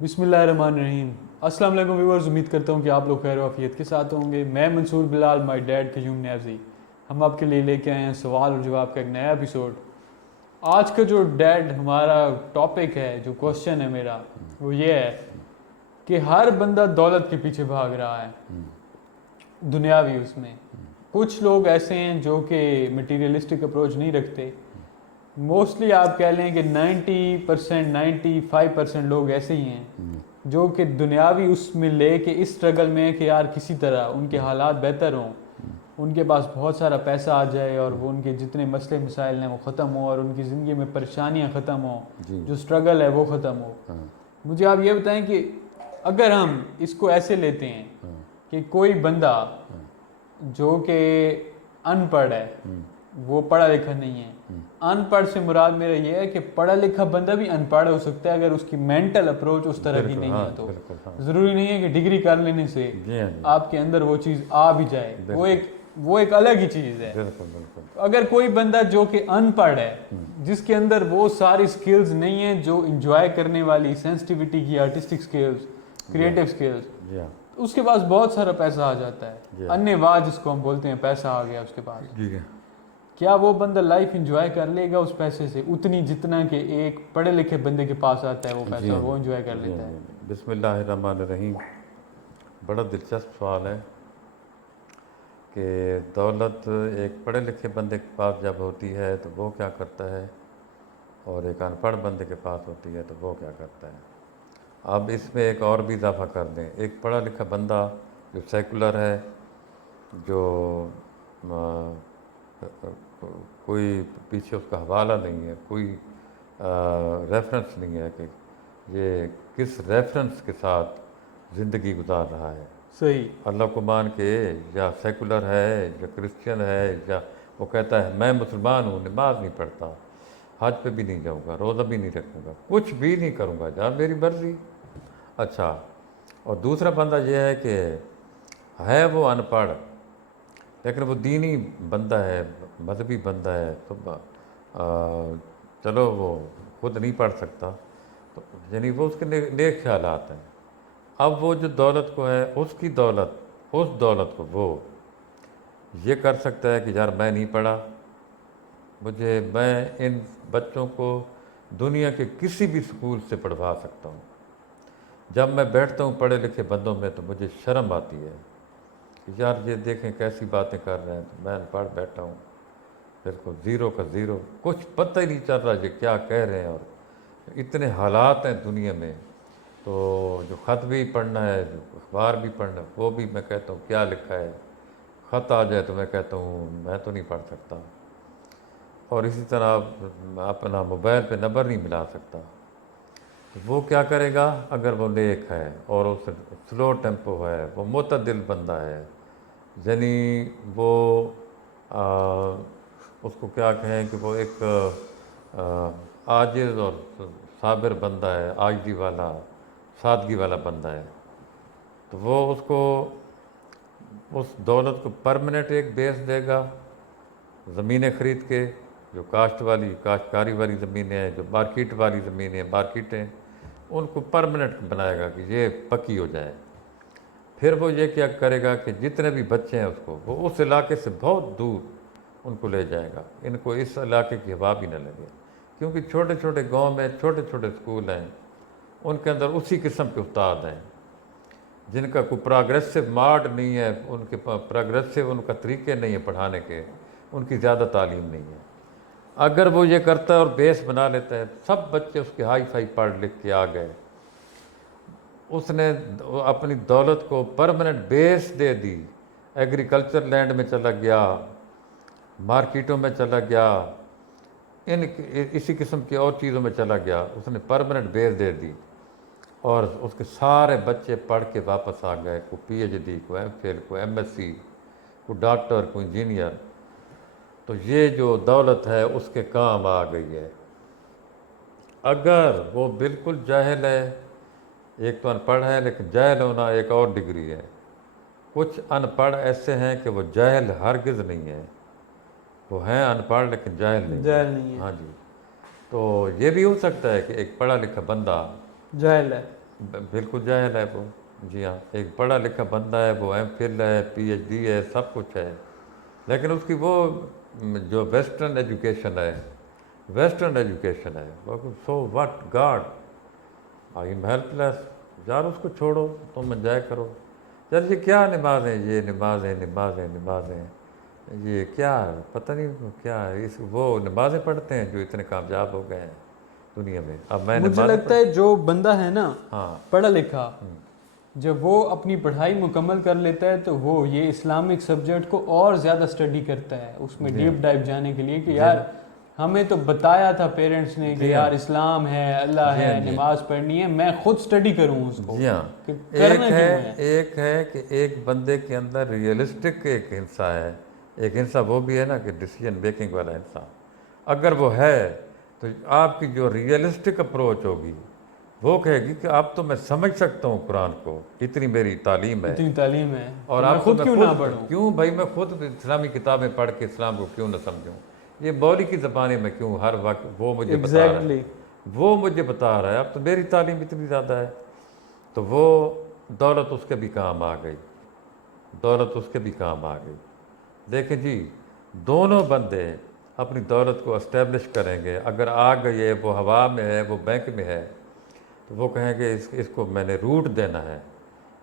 بسم اللہ الرحمن الرحیم۔ السلام علیکم ویورز، امید کرتا ہوں کہ آپ لوگ خیر و عافیت کے ساتھ ہوں گے۔ میں منصور بلال، مائی ڈیڈ قیوم نیازی، ہم آپ کے لیے لے کے آئے ہیں سوال اور جواب کا ایک نیا ایپیسوڈ۔ آج کا جو ڈیڈ ہمارا ٹاپک ہے، جو کوشچن ہے میرا، وہ یہ ہے کہ ہر بندہ دولت کے پیچھے بھاگ رہا ہے، دنیاوی اس میں۔ کچھ لوگ ایسے ہیں جو کہ مٹیریلسٹک اپروچ نہیں رکھتے۔ موسٹلی آپ کہہ لیں کہ 90%، 95% لوگ ایسے ہی ہیں جو کہ دنیاوی اس میں لے کے اس اسٹرگل میں کہ یار کسی طرح ان کے حالات بہتر ہوں، ان کے پاس بہت سارا پیسہ آ جائے اور وہ ان کے جتنے مسئلے مسائل ہیں وہ ختم ہوں اور ان کی زندگی میں پریشانیاں ختم ہوں، جو اسٹرگل ہے وہ ختم ہو۔ مجھے آپ یہ بتائیں کہ اگر ہم اس کو ایسے لیتے ہیں کہ کوئی بندہ جو کہ ان پڑھ ہے، وہ پڑھا لکھا نہیں ہے۔ ان پڑھ سے مراد میرا یہ ہے کہ پڑھا لکھا بندہ بھی ان پڑھ ہو سکتا ہے اگر اس کی مینٹل اپروچ اس طرح کی نہیں ہے تو۔ ضروری نہیں ہے کہ ڈگری کر لینے سے آپ کے اندر وہ چیز آ بھی جائے، وہ ایک الگ ہی چیز ہے۔ اگر کوئی بندہ جو کہ ان پڑھ ہے، جس کے اندر وہ ساری سکلز نہیں ہیں جو انجوائے کرنے والی، سینسٹیوٹی کی، آرٹسٹک سکلز، کریٹو سکلز، اس کے پاس بہت سارا پیسہ آ جاتا ہے، انے واہ جس کو ہم بولتے ہیں، پیسہ آ گیا اس کے پاس، کیا وہ بندہ لائف انجوائے کر لے گا اس پیسے سے اتنی جتنا کہ ایک پڑھے لکھے بندے کے پاس آتا ہے وہ پیسہ اور وہ انجوائے کر لیتا ہے؟ بسم اللہ الرحمن الرحیم۔ بڑا دلچسپ سوال ہے کہ دولت ایک پڑھے لکھے بندے کے پاس جب ہوتی ہے تو وہ کیا کرتا ہے، اور ایک ان پڑھ بندے کے پاس ہوتی ہے تو وہ کیا کرتا ہے۔ اب اس میں ایک اور بھی اضافہ کر دیں، ایک پڑھا لکھا بندہ جو سیکولر ہے، جو کوئی پیچھے اس کا حوالہ نہیں ہے، کوئی ریفرنس نہیں ہے کہ یہ کس ریفرنس کے ساتھ زندگی گزار رہا ہے، صحیح، اللہ کو مان کے، یا سیکولر ہے یا کرسچن ہے، یا وہ کہتا ہے میں مسلمان ہوں، نماز نہیں پڑھتا، حج پہ بھی نہیں جاؤں گا، روزہ بھی نہیں رکھوں گا، کچھ بھی نہیں کروں گا، جہاں میری مرضی۔ اچھا، اور دوسرا بندہ یہ ہے کہ ہے وہ ان پڑھ لیکن وہ دینی بندہ ہے، مذہبی بندہ ہے، تو چلو وہ خود نہیں پڑھ سکتا، تو یعنی وہ اس کے نیک خیالات ہیں۔ اب وہ جو دولت کو ہے، اس کی دولت، اس دولت کو وہ یہ کر سکتا ہے کہ یار میں نہیں پڑھا، میں ان بچوں کو دنیا کے کسی بھی اسکول سے پڑھوا سکتا ہوں۔ جب میں بیٹھتا ہوں پڑھے لکھے بندوں میں تو مجھے شرم آتی ہے کہ یار یہ دیکھیں کیسی باتیں کر رہے ہیں، تو میں ان پڑھ بیٹھا ہوں، بالکل زیرو کا زیرو، کچھ پتہ ہی نہیں چل رہا یہ کیا کہہ رہے ہیں، اور اتنے حالات ہیں دنیا میں، تو جو خط بھی پڑھنا ہے، جو اخبار بھی پڑھنا ہے، وہ بھی میں کہتا ہوں کیا لکھا ہے، خط آ جائے تو میں کہتا ہوں میں تو نہیں پڑھ سکتا، اور اسی طرح اپنا موبائل پہ نمبر نہیں ملا سکتا۔ تو وہ کیا کرے گا اگر وہ نیک ہے اور اس سلو ٹیمپو ہے، وہ معتدل بندہ ہے، یعنی وہ اس کو کیا کہیں کہ وہ ایک عاجز اور صابر بندہ ہے، عاجزی والا، سادگی والا بندہ ہے، تو وہ اس کو اس دولت کو پرماننٹ ایک بیس دے گا، زمینیں خرید کے، جو کاشتکاری والی زمینیں ہیں، جو مارکیٹ والی زمینیں، مارکیٹیں، ان کو پرماننٹ بنائے گا کہ یہ پکی ہو جائے۔ پھر وہ یہ کیا کرے گا کہ جتنے بھی بچے ہیں اس کو وہ اس علاقے سے بہت دور ان کو لے جائے گا، ان کو اس علاقے کی ہوا بھی نہ لگے، کیونکہ چھوٹے چھوٹے گاؤں میں چھوٹے چھوٹے اسکول ہیں، ان کے اندر اسی قسم کے استاد ہیں جن کا کوئی پروگریسو ماڈ نہیں ہے، ان کے پروگریسو ان کا طریقے نہیں ہیں پڑھانے کے، ان کی زیادہ تعلیم نہیں ہے۔ اگر وہ یہ کرتا ہے اور بیس بنا لیتا ہے، سب بچے اس کے ہائی فائی پڑھ لکھ کے آ گئے، اس نے اپنی دولت کو پرماننٹ بیس دے دی، ایگریکلچر لینڈ میں چلا گیا، مارکیٹوں میں چلا گیا، اسی قسم کی اور چیزوں میں چلا گیا، اس نے پرماننٹ بیس دے دی، اور اس کے سارے بچے پڑھ کے واپس آ گئے، کوئی پی ایچ ڈی، کوئی ایم فل، کوئی ایم ایس سی، کوئی ڈاکٹر، کوئی انجینئر، تو یہ جو دولت ہے اس کے کام آ گئی ہے۔ اگر وہ بالکل جاہل ہے، ایک تو ان پڑھ ہے لیکن جاہل ہونا ایک اور ڈگری ہے، کچھ ان پڑھ ایسے ہیں کہ وہ جاہل ہرگز نہیں ہے، وہ ہیں ان پڑھ لیکن جاہل نہیں ہے۔ ہاں جی، تو یہ بھی ہو سکتا ہے کہ ایک پڑھا لکھا بندہ جاہل ہے، بالکل جاہل ہے وہ. جی ہاں, ایک پڑھا لکھا بندہ ہے, وہ MPhil ہے, PhD ہے, سب کچھ ہے, لیکن اس کی وہ جو ویسٹرن ایجوکیشن ہے, so what God, I am helpless لیس. یار اس کو چھوڑو, تم انجوائے کرو. یار یہ کیا نمازیں, یہ نمازیں, یہ کیا پتہ نہیں کیا ہے. وہ نمازیں پڑھتے ہیں جو اتنے کامیاب ہو گئے ہیں دنیا میں. اب میں مجھے نمازیں لگتا ہے جو بندہ ہے نا ہاں پڑھا لکھا, جب وہ اپنی پڑھائی مکمل کر لیتا ہے تو وہ یہ اسلامک سبجیکٹ کو اور زیادہ اسٹڈی کرتا ہے, اس میں ڈیپ ڈائیو جانے کے لیے کہ یار ہمیں تو بتایا تھا پیرنٹس نے کہ یار اسلام ہے, اللہ ہے, نماز پڑھنی ہے, میں خود اسٹڈی کروں اس کو. جی ہاں, کہ کرنا کیوں ہے. ایک ہے کہ ایک بندے کے اندر ریئلسٹک ایک ہنسا ہے, ایک ہنسا وہ بھی ہے نا کہ ڈیسیجن میکنگ والا انسان. اگر وہ ہے تو آپ کی جو ریئلسٹک اپروچ ہوگی وہ کہے گی کہ اب تو میں سمجھ سکتا ہوں قرآن کو, اتنی میری تعلیم ہے, اتنی تعلیم ہے, اور میں آپ خود کیوں نہ پڑھوں. کیوں بھائی میں خود اسلامی کتابیں پڑھ کے اسلام کو کیوں نہ سمجھوں. یہ مولوی کی زبانیں میں کیوں ہر وقت وہ مجھے بتا رہا ہے, وہ مجھے بتا رہا ہے, اب تو میری تعلیم اتنی زیادہ ہے. تو وہ دولت اس کے بھی کام آ گئی, دیکھیں جی دونوں بندے اپنی دولت کو اسٹیبلش کریں گے. اگر آ گئی ہے, وہ ہوا میں ہے, وہ بینک میں ہے, تو وہ کہیں گے اس کو میں نے روٹ دینا ہے,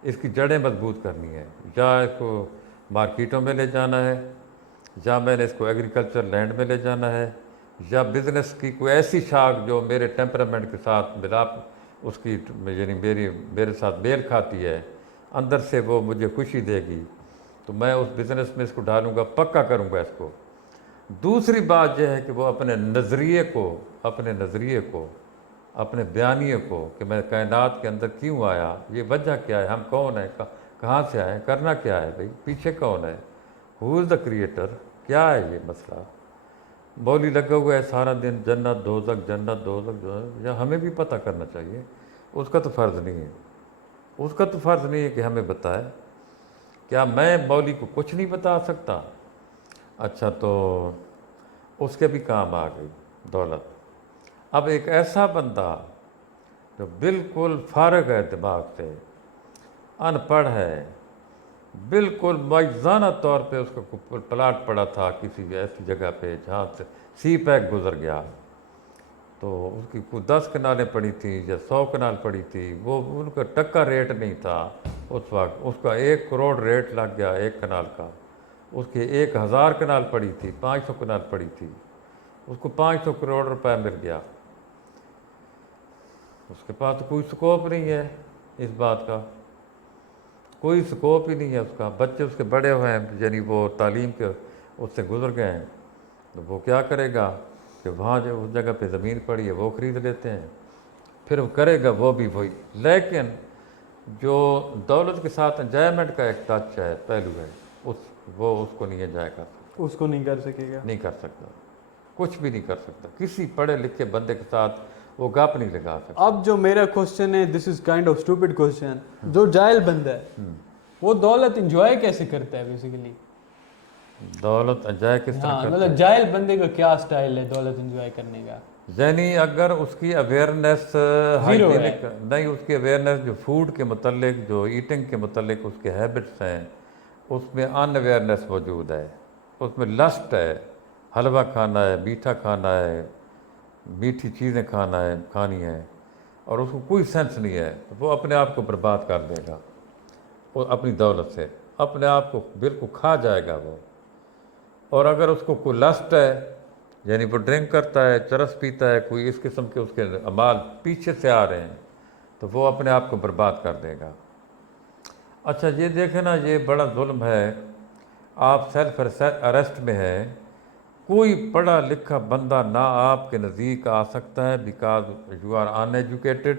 اس کی جڑیں مضبوط کرنی ہے, یا اس کو مارکیٹوں میں لے جانا ہے, یا میں نے اس کو ایگریکلچر لینڈ میں لے جانا ہے, یا بزنس کی کوئی ایسی شاخ جو میرے ٹیمپرامنٹ کے ساتھ ملاپ اس کی یعنی میرے ساتھ میل کھاتی ہے, اندر سے وہ مجھے خوشی دے گی, تو میں اس بزنس میں اس کو ڈالوں گا, پکا کروں گا اس کو. دوسری بات یہ ہے کہ وہ اپنے نظریے کو اپنے بیانیے کو کہ میں کائنات کے اندر کیوں آیا, یہ وجہ کیا ہے, ہم کون ہیں, کہاں سے آئے, کرنا کیا ہے, بھائی پیچھے کون ہے, ہو از دا کریٹر, کیا ہے یہ مسئلہ. مولوی لگا ہوا ہے سارا دن جنت دوزخ یا ہمیں بھی پتہ کرنا چاہیے. اس کا تو فرض نہیں ہے کہ ہمیں بتائے. کیا میں مولوی کو کچھ نہیں بتا سکتا؟ اچھا, تو اس کے بھی کام آ گئی دولت. اب ایک ایسا بندہ جو بالکل فارغ ہے دماغ سے, ان پڑھ ہے, بالکل مجزانہ طور پہ اس کا پلاٹ پڑا تھا کسی ایسی جگہ پہ جہاں سے سی پیک گزر گیا, تو اس کی کوئی 10 کنالیں پڑی تھیں یا 100 کنال پڑی تھی, وہ ان کا ٹکا ریٹ نہیں تھا اس وقت, اس کا 1 کروڑ ریٹ لگ گیا 1 کنال کا. اس کی 1000 کنال پڑی تھی, 500 کنال پڑی تھی, اس کو 500 کروڑ روپے مل گیا. اس کے پاس تو کوئی سکوپ نہیں ہے اس بات کا, کوئی سکوپ ہی نہیں ہے اس کا. بچے اس کے بڑے ہوئے ہیں, یعنی وہ تعلیم کے اس سے گزر گئے ہیں, تو وہ کیا کرے گا کہ وہاں جو اس جگہ پہ زمین پڑی ہے وہ خرید لیتے ہیں, پھر وہ کرے گا وہ بھی وہی. لیکن جو دولت کے ساتھ انجوائمنٹ کا ایک ٹچ ہے, پہلو ہے, وہ اس کو نہیں انجوائے کر سکتا, اس کو نہیں کر سکے گا, نہیں کر سکتا, کچھ بھی نہیں کر سکتا. کسی پڑھے لکھے بندے کے ساتھ وہ گپ نہیں لگا سکتا. اب جو میرا کوشچن ہے, this is kind of stupid question, جو جاہل بندہ ہے وہ دولت انجوائے کیسے کرتا ہے بیسیکلی؟ دولت انجوائے کس طرح کرتا ہے؟ مطلب جاہل بندے کا کیا سٹائل ہے دولت انجوائے کرنے کا؟ یعنی اگر اس کی اویئرنیس ہائیجینک نہیں, اس کی اویئرنیس جو فوڈ کے متعلق, جو ایٹنگ کے متعلق اس کے ہیبٹس ہیں, اس میں ان اویئرنیس موجود ہے, اس میں لسٹ ہے, حلوہ کھانا ہے, میٹھا کھانا ہے, میٹھی چیزیں کھانی ہے, اور اس کو کوئی سینس نہیں ہے, وہ اپنے آپ کو برباد کر دے گا, وہ اپنی دولت سے اپنے آپ کو بالکل کھا جائے گا وہ. اور اگر اس کو کوئی لسٹ ہے, یعنی وہ ڈرنک کرتا ہے, چرس پیتا ہے, کوئی اس قسم کے اس کے اعمال پیچھے سے آ رہے ہیں, تو وہ اپنے آپ کو برباد کر دے گا. اچھا یہ دیکھیں نا, یہ بڑا ظلم ہے. آپ سیلف اریسٹ میں ہیں, کوئی پڑھا لکھا بندہ نہ آپ کے نزدیک آ سکتا ہے because you are uneducated,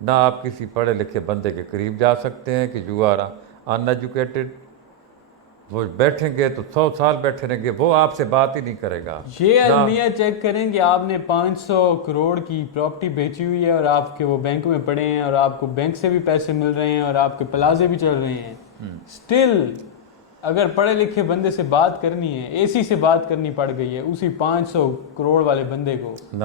نہ آپ کسی پڑھے لکھے بندے کے قریب جا سکتے ہیں کہ یو آر ان ایجوکیٹڈ. وہ بیٹھیں گے تو 100 سال بیٹھے رہیں گے, وہ آپ سے بات ہی نہیں کرے گا. یہ المیہ چیک کریں کہ آپ نے 500 کروڑ کی پراپرٹی بیچی ہوئی ہے اور آپ کے وہ بینک میں پڑے ہیں, اور آپ کو بینک سے بھی پیسے مل رہے ہیں, اور آپ کے پلازے بھی چل رہے ہیں, سٹل اگر پڑھے لکھے بندے سے بات کرنی ہے, اے سی سے بات کرنی پڑ گئی ہے اسی 500 کروڑ والے بندے کو, نہ